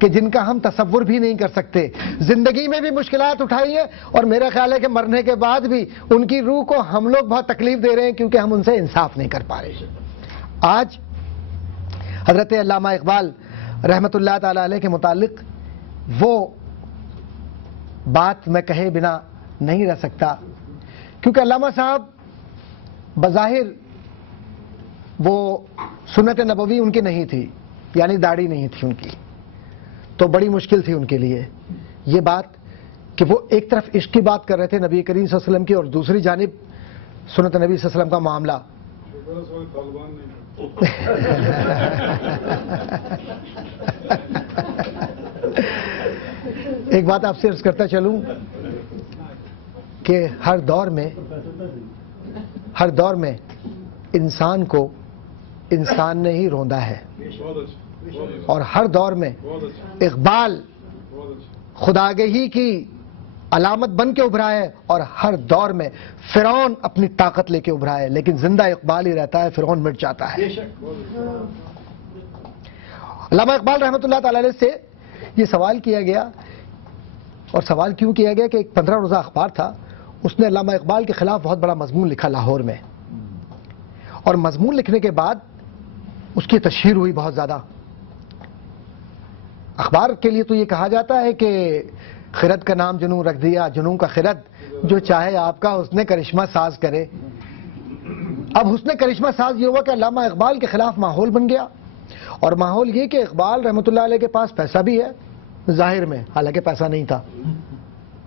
کہ جن کا ہم تصور بھی نہیں کر سکتے. زندگی میں بھی مشکلات اٹھائی ہیں اور میرا خیال ہے کہ مرنے کے بعد بھی ان کی روح کو ہم لوگ بہت تکلیف دے رہے ہیں کیونکہ ہم ان سے انصاف نہیں کر پا رہے. آج حضرت علامہ اقبال رحمۃ اللہ تعالی علیہ کے متعلق وہ بات میں کہے بنا نہیں رہ سکتا کیونکہ علامہ صاحب بظاہر وہ سنت نبوی ان کی نہیں تھی، یعنی داڑھی نہیں تھی ان کی، تو بڑی مشکل تھی ان کے لیے یہ بات کہ وہ ایک طرف عشق کی بات کر رہے تھے نبی کریم صلی اللہ علیہ وسلم کی اور دوسری جانب سنت نبی صلی اللہ علیہ وسلم کا معاملہ. ایک بات آپ سے عرض کرتا چلوں کہ ہر دور میں انسان کو انسان نے ہی روندا ہے اور ہر دور میں اقبال خداگہی کی علامت بن کے ابھرا ہے اور ہر دور میں فرعون اپنی طاقت لے کے ابھرا ہے، لیکن زندہ اقبال ہی رہتا ہے، فرعون مٹ جاتا ہے. علامہ اقبال رحمۃ اللہ تعالی علیہ سے یہ سوال کیا گیا، اور سوال کیوں کیا گیا کہ ایک 15 روزہ اخبار تھا، اس نے علامہ اقبال کے خلاف بہت بڑا مضمون لکھا لاہور میں، اور مضمون لکھنے کے بعد اس کی تشہیر ہوئی بہت زیادہ. اخبار کے لیے تو یہ کہا جاتا ہے کہ خرد کا نام جنوں رکھ دیا، جنوں کا خرد، جو چاہے آپ کا حسن کرشمہ ساز کرے. اب حسن کرشمہ ساز یہ ہوا کہ علامہ اقبال کے خلاف ماحول بن گیا، اور ماحول یہ کہ اقبال رحمۃ اللہ علیہ کے پاس پیسہ بھی ہے ظاہر میں، حالانکہ پیسہ نہیں تھا،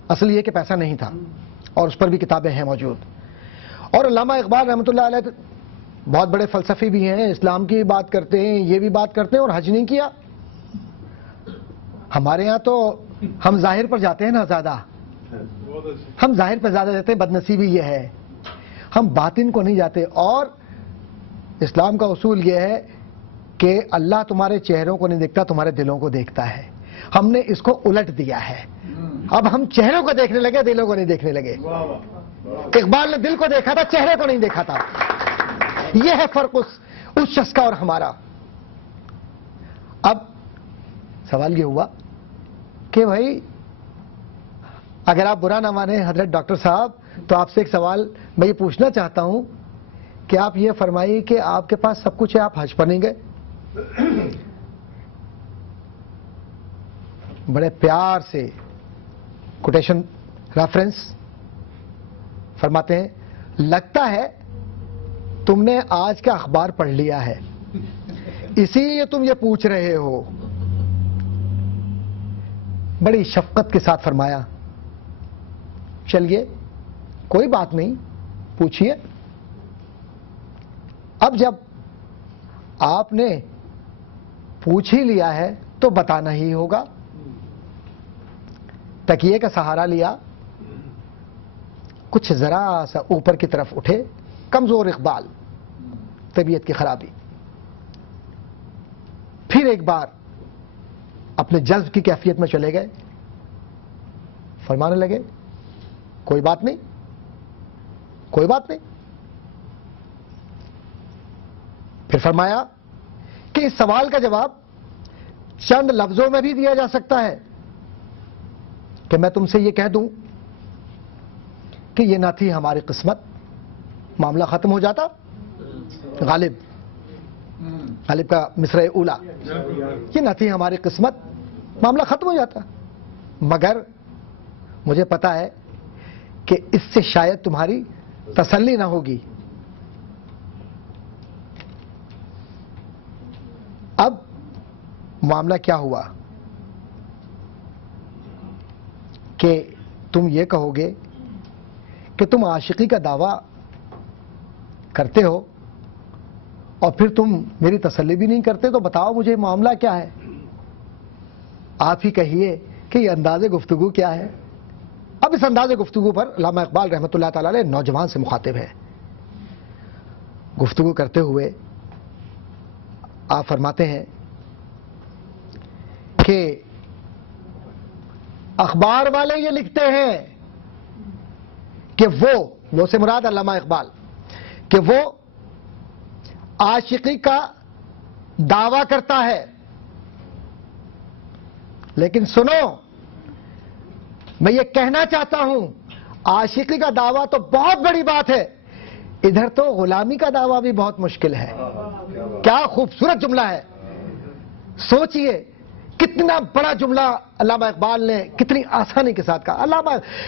اصل یہ کہ پیسہ نہیں تھا اور اس پر بھی کتابیں ہیں موجود. اور علامہ اقبال رحمۃ اللہ علیہ بہت بڑے فلسفی بھی ہیں، اسلام کی بات کرتے ہیں، یہ بھی بات کرتے ہیں، اور حج نہیں کیا. ہمارے ہاں تو ہم ظاہر پر جاتے ہیں نا زیادہ، ہم ظاہر پر زیادہ جاتے ہیں، بدنصیبی یہ ہے، ہم باطن کو نہیں جاتے. اور اسلام کا اصول یہ ہے کہ اللہ تمہارے چہروں کو نہیں دیکھتا، تمہارے دلوں کو دیکھتا ہے. ہم نے اس کو الٹ دیا ہے، اب ہم چہروں کو دیکھنے لگے، دلوں کو نہیں دیکھنے لگے. اقبال نے دل کو دیکھا تھا، چہرے کو نہیں دیکھا تھا. یہ ہے فرق اس شخص کا اور ہمارا. اب سوال یہ ہوا کہ بھائی اگر آپ برا نہ مانیں حضرت ڈاکٹر صاحب، تو آپ سے ایک سوال میں یہ پوچھنا چاہتا ہوں کہ آپ یہ فرمائیے کہ آپ کے پاس سب کچھ ہے، آپ حج پر نہیں گئے. بڑے پیار سے کوٹیشن ریفرنس فرماتے ہیں، لگتا ہے تم نے آج کا اخبار پڑھ لیا ہے اسی لیے تم یہ پوچھ رہے ہو. بڑی شفقت کے ساتھ فرمایا، چلیے کوئی بات نہیں، پوچھئے. اب جب آپ نے پوچھ ہی لیا ہے تو بتانا ہی ہوگا. تکیے کا سہارا لیا، کچھ ذرا سا اوپر کی طرف اٹھے، کمزور اقبال، طبیعت کی خرابی. پھر ایک بار اپنے جذب کی کیفیت میں چلے گئے، فرمانے لگے کوئی بات نہیں، کوئی بات نہیں. پھر فرمایا کہ اس سوال کا جواب چند لفظوں میں بھی دیا جا سکتا ہے کہ میں تم سے یہ کہہ دوں کہ یہ نہ تھی ہماری قسمت، معاملہ ختم ہو جاتا. غالب کا مصرع اولا، یہ نہ تھی ہماری قسمت، معاملہ ختم ہو جاتا. مگر مجھے پتا ہے کہ اس سے شاید تمہاری تسلی نہ ہوگی. اب معاملہ کیا ہوا کہ تم یہ کہو گے کہ تم عاشقی کا دعویٰ کرتے ہو اور پھر تم میری تسلی بھی نہیں کرتے، تو بتاؤ مجھے معاملہ کیا ہے. آپ ہی کہیے کہ یہ انداز گفتگو کیا ہے. اب اس انداز گفتگو پر علامہ اقبال رحمۃ اللہ تعالی علیہ نوجوان سے مخاطب ہے. گفتگو کرتے ہوئے آپ فرماتے ہیں کہ اخبار والے یہ لکھتے ہیں کہ وہ سے مراد علامہ اقبال، کہ وہ عاشقی کا دعویٰ کرتا ہے لیکن سنو، میں یہ کہنا چاہتا ہوں، عاشقی کا دعویٰ تو بہت بڑی بات ہے، ادھر تو غلامی کا دعویٰ بھی بہت مشکل ہے۔ کیا خوبصورت جملہ ہے، سوچئے کتنا بڑا جملہ علامہ اقبال نے کتنی آسانی کے ساتھ کہا۔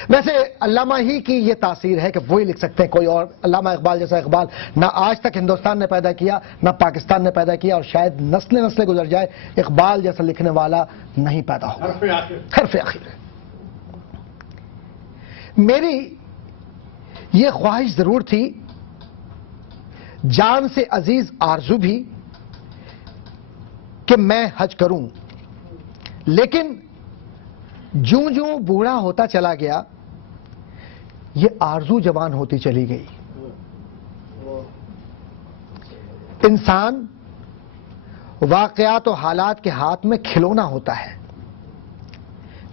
ویسے علامہ ہی کی یہ تاثیر ہے کہ وہی لکھ سکتے ہیں، کوئی اور علامہ اقبال جیسا اقبال نہ آج تک ہندوستان نے پیدا کیا، نہ پاکستان نے پیدا کیا، اور شاید نسلیں گزر جائے اقبال جیسا لکھنے والا نہیں پیدا ہوگا۔ حرف آخر ہے۔ میری یہ خواہش ضرور تھی، جان سے عزیز آرزو بھی، کہ میں حج کروں، لیکن جوں جوں بوڑھا ہوتا چلا گیا یہ آرزو جوان ہوتی چلی گئی۔ انسان واقعات و حالات کے ہاتھ میں کھلونا ہوتا ہے۔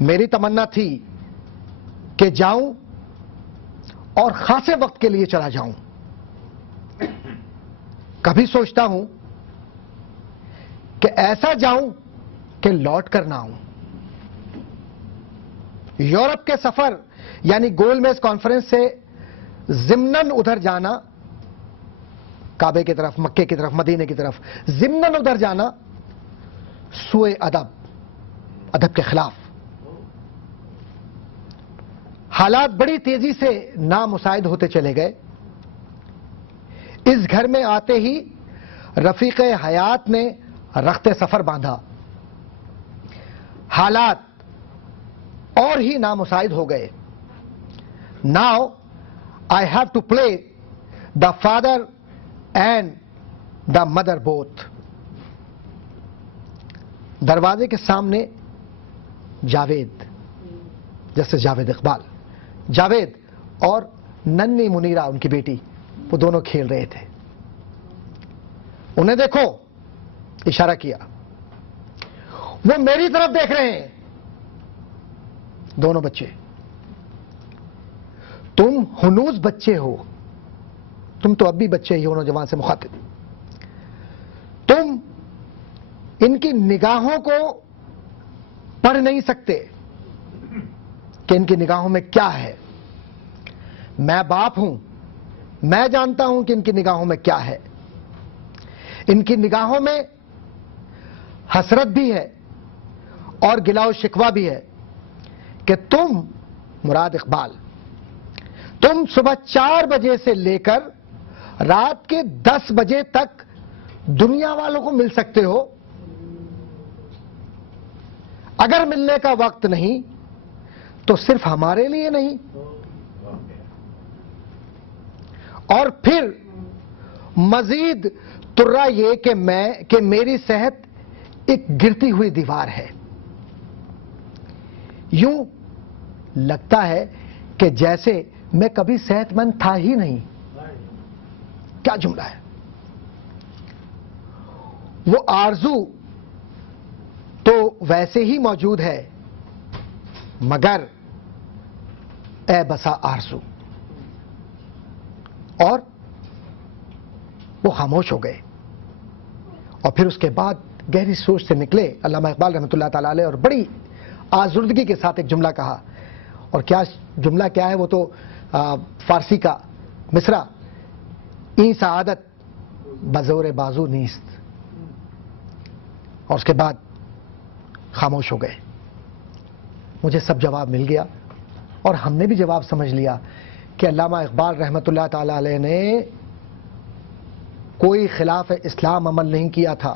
میری تمنا تھی کہ جاؤں اور خاصے وقت کے لیے چلا جاؤں۔ کبھی سوچتا ہوں کہ ایسا جاؤں کہ لوٹ کر نہ آؤں۔ یورپ کے سفر یعنی گول میز کانفرنس سے ضمناً ادھر جانا، کعبے کی طرف، مکے کی طرف، مدینے کی طرف ضمناً ادھر جانا سوء ادب کے خلاف۔ حالات بڑی تیزی سے نامساعد ہوتے چلے گئے۔ اس گھر میں آتے ہی رفیق حیات نے رخت سفر باندھا۔ حالات اور ہی نامساعد ہو گئے۔ Now I have to play the father and the mother both. دروازے کے سامنے جاوید، جیسے جاوید اقبال، جاوید اور ننھی منیرہ ان کی بیٹی، وہ دونوں کھیل رہے تھے۔ انہیں دیکھو، اشارہ کیا، وہ میری طرف دیکھ رہے ہیں، دونوں بچے۔ تم ہنوز بچے ہو، تم تو اب بھی بچے ہی ہو، نوجوان سے مخاطب۔ تم ان کی نگاہوں کو پڑھ نہیں سکتے کہ ان کی نگاہوں میں کیا ہے۔ میں باپ ہوں، میں جانتا ہوں کہ ان کی نگاہوں میں کیا ہے۔ ان کی نگاہوں میں حسرت بھی ہے اور گلا و شکوہ بھی ہے کہ تم، مراد اقبال، تم صبح 4 بجے سے لے کر رات کے 10 بجے تک دنیا والوں کو مل سکتے ہو، اگر ملنے کا وقت نہیں تو صرف ہمارے لیے نہیں۔ اور پھر مزید ترا یہ کہ میری صحت ایک گرتی ہوئی دیوار ہے۔ یوں لگتا ہے کہ جیسے میں کبھی صحت مند تھا ہی نہیں۔ کیا جملہ ہے! وہ آرزو تو ویسے ہی موجود ہے، مگر اے بسا آرزو۔ اور وہ خاموش ہو گئے، اور پھر اس کے بعد گہری سوچ سے نکلے علامہ اقبال رحمۃ اللہ تعالی علیہ، اور بڑی آزردگی کے ساتھ ایک جملہ کہا۔ اور کیا جملہ کیا ہے، وہ تو فارسی کا مصرع، این سعادت بزور بازو نیست۔ اور اس کے بعد خاموش ہو گئے۔ مجھے سب جواب مل گیا، اور ہم نے بھی جواب سمجھ لیا کہ علامہ اقبال رحمۃ اللہ تعالی علیہ نے کوئی خلاف اسلام عمل نہیں کیا تھا۔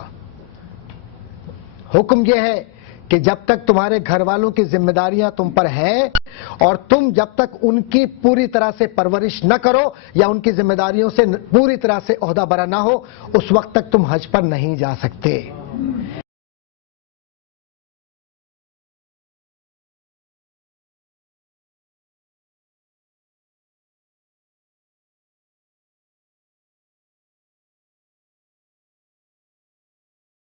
حکم یہ ہے کہ جب تک تمہارے گھر والوں کی ذمہ داریاں تم پر ہیں اور تم جب تک ان کی پوری طرح سے پرورش نہ کرو یا ان کی ذمہ داریوں سے پوری طرح سے عہدہ برا نہ ہو، اس وقت تک تم حج پر نہیں جا سکتے۔